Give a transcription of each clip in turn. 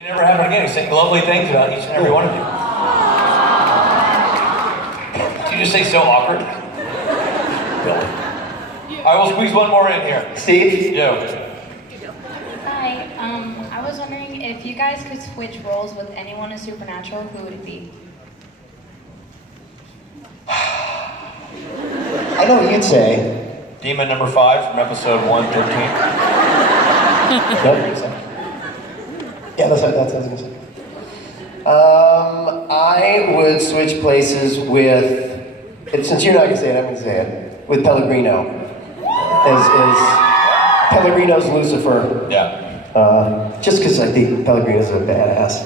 It never happened again. He's saying lovely things about each and every one of you. Did you just say so awkward? Billy. I will squeeze one more in here. Steve? Yo. Hi, I was wondering if you guys could switch roles with anyone in Supernatural, who would it be? I know what you'd say. Demon number 5 from episode 113. Yeah, that's what I was gonna say. I would switch places with, since you're not gonna say it, I'm gonna say it, with Pellegrino. As Pellegrino's Lucifer. Yeah. Just because I think Pellegrino's a badass.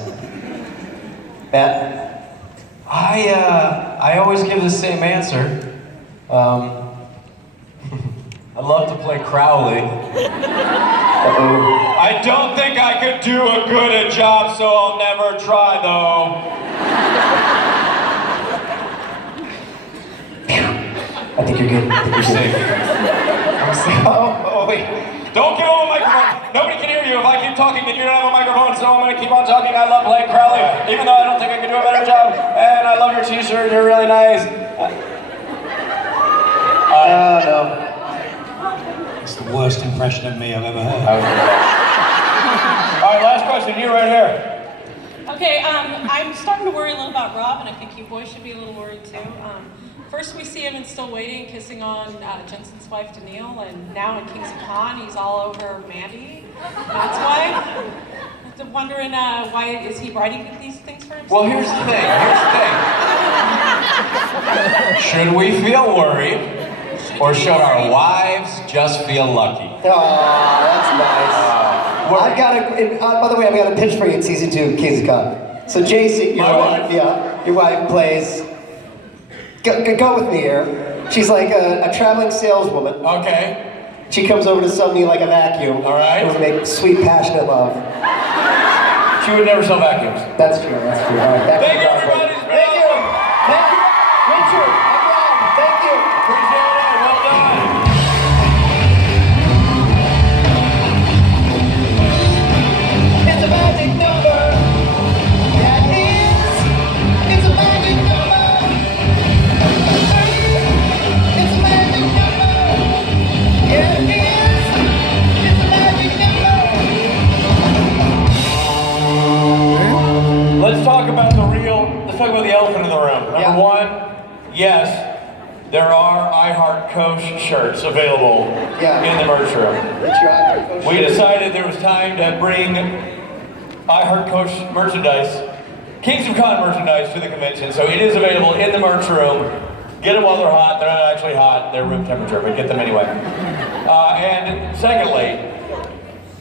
Matt? I always give the same answer. I'd love to play Crowley. Uh-oh. I don't think I could do a good job, so I'll never try, though. I think you're good. I think you're safe. Oh, wait. Don't give him a microphone. Nobody can hear you. If I keep talking, then you don't have a microphone, so I'm going to keep on talking. I love playing Crowley, even though I don't think I can do a better job. And I love your t-shirt. You're really nice. No. It's the worst impression of me I've ever heard. All right, last question. You right here. Okay, I'm starting to worry a little about Rob, and I think you boys should be a little worried too. First we see him in Still Waiting, kissing on Jensen's wife, Danielle, and now in Kings of Con, he's all over Mandy, Matt's wife. I'm wondering why is he writing these things for himself? Well, here's the thing. Should we feel worried, or should our wives just feel lucky? Oh, that's nice. I've got by the way, I've got a pitch for you in season 2 of Kings of Con. So Jason, your wife plays. Go with me here. She's like a traveling saleswoman. Okay. She comes over to sell me like a vacuum. All right. And we make sweet, passionate love. She would never sell vacuums. That's true. That's true. All right. Thank you, everybody. Thank you. Thank you, Richard. I'm Rob. Thank you. Appreciate it. Well done. It's a magic number. That is. It's a magic number. It's a magic number. Yeah, it is. It's a magic number. Let's talk about let's talk about the elephant in the room. Number 1, yes, there are I Heart Coach shirts available in the merch room. We decided there was time to bring I Heart Coach merchandise, Kings of Con merchandise to the convention. So it is available in the merch room. Get them while they're hot. They're not actually hot. They're room temperature, but get them anyway. And secondly,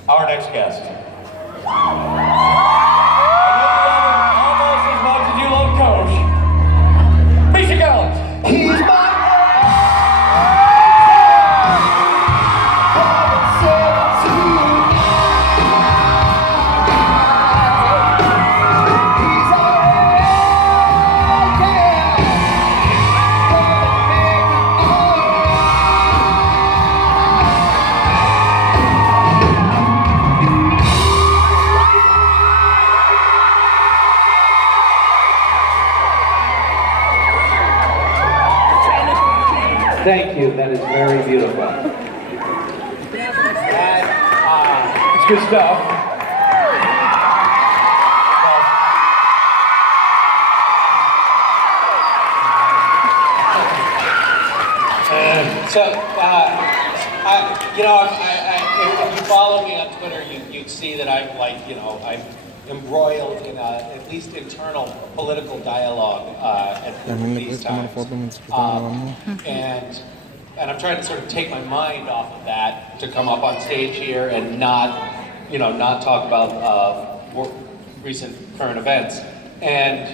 our next guest. Coach, Misha. He's my Thank you, that is very beautiful. It's good stuff. If you follow me on Twitter, you'd see that I'm I'm embroiled in at least internal political dialogue at these times. And I'm trying to sort of take my mind off of that to come up on stage here and not talk about recent current events. And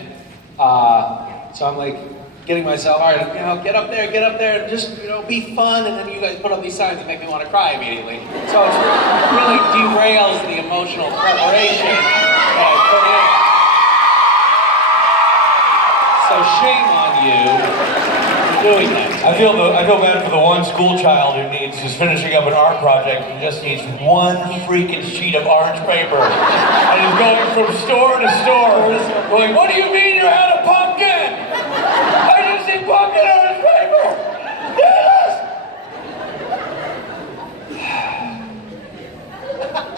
so I'm like getting myself, all right, get up there, and just, be fun, and then you guys put up these signs that make me want to cry immediately. So it really derails the emotional preparation that I put in. So shame on you for doing that. I feel bad for the one school child who's finishing up an art project and just needs one freaking sheet of orange paper. And is going from store to store, going, what do you mean you're out of pumpkin? I just need pumpkin orange paper! Yes!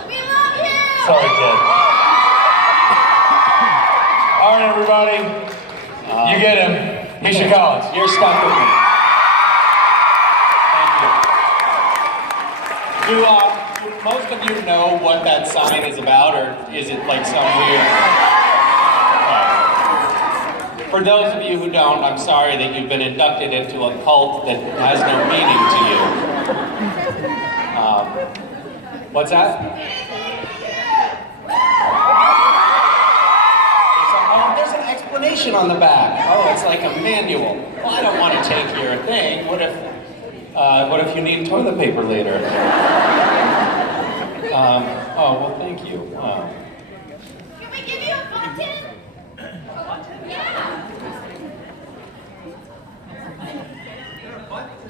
We love you! Sorry, kid. All right, everybody. You get him. Misha Collins. You're stuck with me. Do most of you know what that sign is about, or is it like some weird... Okay. For those of you who don't, I'm sorry that you've been inducted into a cult that has no meaning to you. What's that? There's an explanation on the back. Oh, it's like a manual. Well, I don't want to take your thing. What if you need toilet paper later? Oh, well, thank you. Wow. Can we give you a button? Yeah.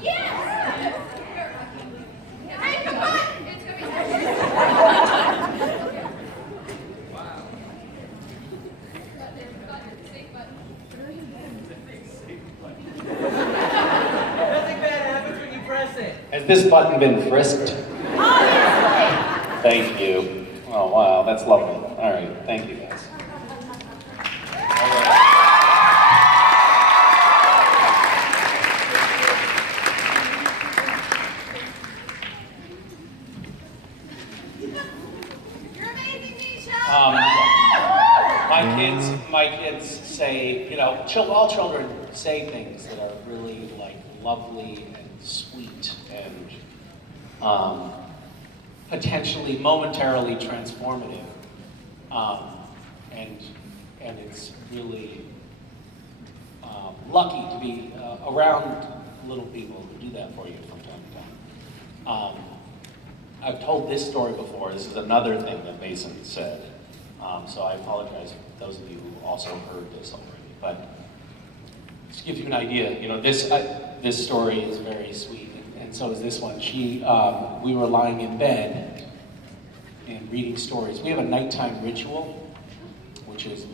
Yes. Take the button. It's gonna be Has this button been frisked? Thank you. Oh, wow, that's lovely. All right, thank you, guys. You're amazing, Misha. My kids say, you know, all children say things that are really like lovely and sweet and potentially momentarily transformative, and it's really lucky to be around little people who do that for you from time to time. I've told this story before. This is another thing that Mason said, so I apologize for those of you who also heard this already. But to give you an idea, you know, this story is very sweet. And so is this one. We were lying in bed and reading stories. We have a nighttime ritual, which is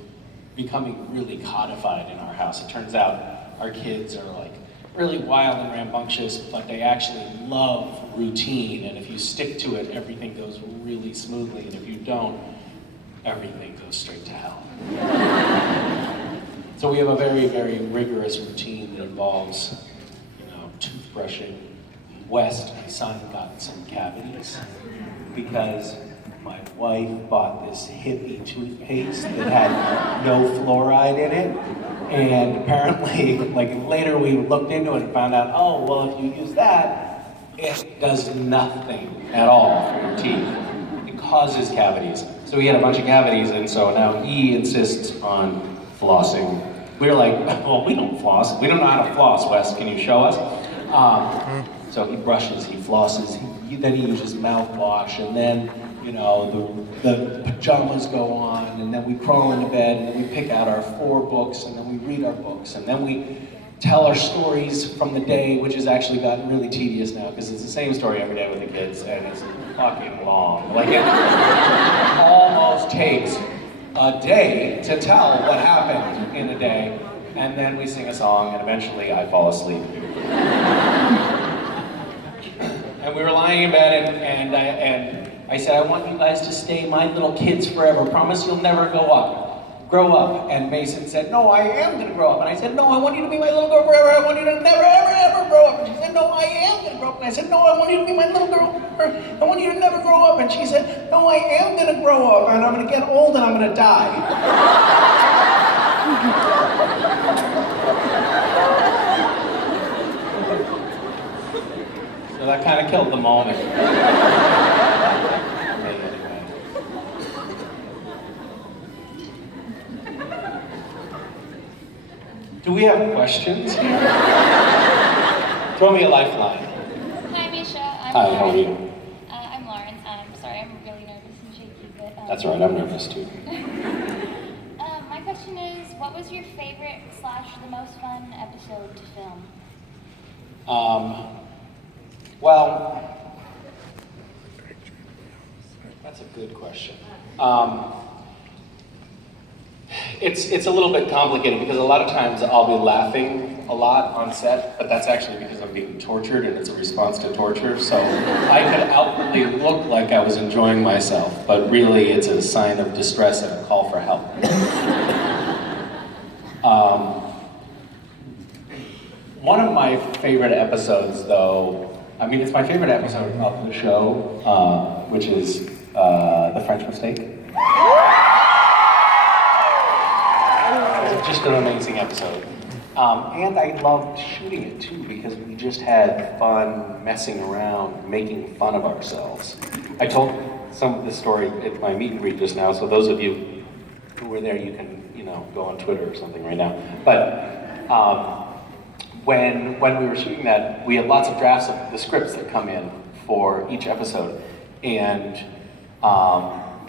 becoming really codified in our house. It turns out our kids are like really wild and rambunctious, but they actually love routine. And if you stick to it, everything goes really smoothly. And if you don't, everything goes straight to hell. So we have a very, very rigorous routine that involves, you know, toothbrushing. West, my son, got some cavities because my wife bought this hippie toothpaste that had no fluoride in it. And apparently, like later we looked into it and found out, oh, well, if you use that, it does nothing at all for your teeth. It causes cavities. So he had a bunch of cavities, and so now he insists on flossing. We were like, well, we don't floss. We don't know how to floss, Wes. Can you show us? So he brushes, he flosses, then he uses mouthwash, and then, you know, the pajamas go on, and then we crawl into bed, and then we pick out our 4 books, and then we read our books, and then we tell our stories from the day, which has actually gotten really tedious now, because it's the same story every day with the kids, and it's fucking long. Like, it almost takes a day to tell what happened in a day, and then we sing a song, and eventually I fall asleep. And we were lying in bed, and I said, I want you guys to stay my little kids forever. Promise you'll never grow up. And Mason said, no, I am going to grow up. And I said, no, I want you to be my little girl forever. I want you to never, ever, ever grow up. And she said, no, I am going to grow up. And I said, no, I want you to be my little girl forever. I want you to never grow up. And she said, no, I am going to grow up. And I'm going to get old and I'm going to die. So that kind of killed the moment. Do we have questions here? Throw me a lifeline. Hi, Misha. Hi, how are you? I'm Lauren. Sorry, I'm really nervous and shaky, but... That's all right, I'm nervous too. My question is, what was your favorite / the most fun episode to film? Well, that's a good question. It's a little bit complicated because a lot of times I'll be laughing a lot on set, but that's actually because I'm being tortured and it's a response to torture. So I could outwardly look like I was enjoying myself, but really it's a sign of distress and a call for help. One of my favorite episodes, though, I mean, it's my favorite episode of the show, which is The French Mistake. It's just an amazing episode. And I loved shooting it too because we just had fun messing around, making fun of ourselves. I told some of this story at my meet and greet just now, so those of you who were there, you can, go on Twitter or something right now. But when we were shooting that, we had lots of drafts of the scripts that come in for each episode, and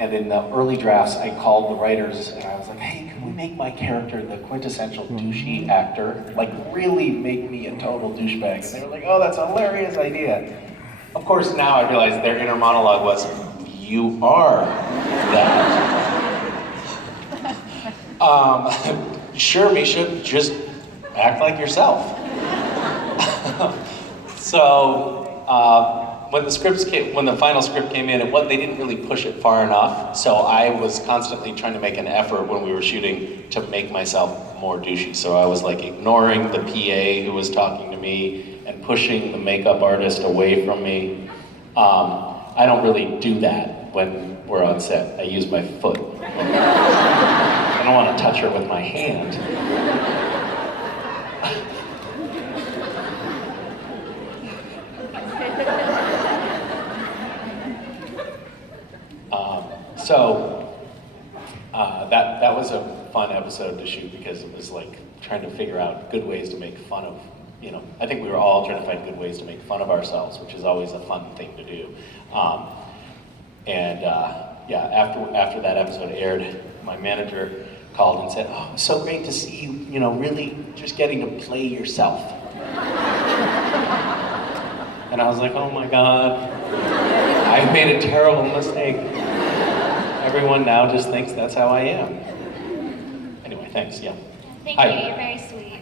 in the early drafts, I called the writers and I was like, hey, can we make my character the quintessential douchey actor? Like, really make me a total douchebag. And they were like, oh, that's a hilarious idea. Of course, now I realize their inner monologue was, you are that. Sure, Misha, just act like yourself. So, when the final script came in, they didn't really push it far enough. So I was constantly trying to make an effort when we were shooting to make myself more douchey. So I was like ignoring the PA who was talking to me and pushing the makeup artist away from me. I don't really do that when we're on set. I use my foot. I don't want to touch her with my hand. That was a fun episode to shoot because it was like trying to figure out good ways to make fun of, I think we were all trying to find good ways to make fun of ourselves, which is always a fun thing to do. After that episode aired, my manager called and said, oh, it's so great to see you, really just getting to play yourself. And I was like, oh my God, I made a terrible mistake. Everyone now just thinks that's how I am. Anyway, thanks, yeah. Thank Hi. you, you're very sweet.